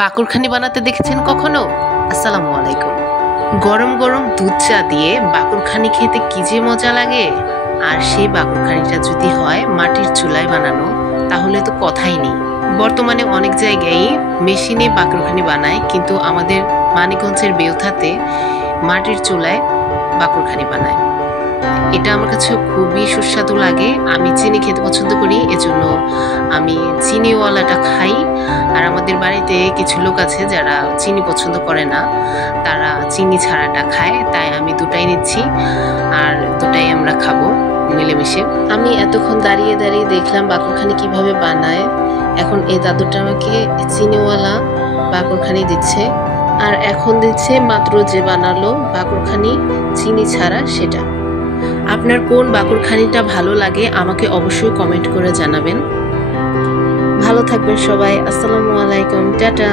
বাকরখানি বানাতে দেখেছেন কখনো? আসসালামু আলাইকুম। গরম গরম দুধ চা দিয়ে বাকরখানি খেতে কি যে মজা লাগে। আর সেই বাকরখানিটা যদি হয় মাটির চুলায় বানানো, তাহলে তো কথাই নেই। বর্তমানে অনেক জায়গায় মেশিনে বাকরখানি বানায়, কিন্তু আমাদের মানিকগঞ্জের বেউথাতে মাটির চুলায় বাকরখানি বানায়। এটা আমার কাছে খুবই সুস্বাদু লাগে। আমি চিনি খেতে পছন্দ করি, এজন্য আমি চিনিওয়ালাটা খাই। আর আমাদের বাড়িতে কিছু লোক আছে যারা চিনি পছন্দ করে না, তারা চিনি ছাড়াটা খায়, তাই আমি দুটাই নিচ্ছি আর দুটাই আমরা খাবো মিলেমিশে। আমি এতক্ষণ দাঁড়িয়ে দাঁড়িয়ে দেখলাম বাকরখানি কিভাবে বানায়। এখন এই দাদুটা আমাকে চিনিওয়ালা বাকরখানি দিচ্ছে, আর এখন দিচ্ছে মাত্র যে বানালো বাকরখানি চিনি ছাড়া সেটা। আপনার কোন বাকরখানিটা ভালো লাগে আমাকে অবশ্যই কমেন্ট করে জানাবেন। ভালো থাকবেন সবাই। আসসালামু আলাইকুম, টাটা।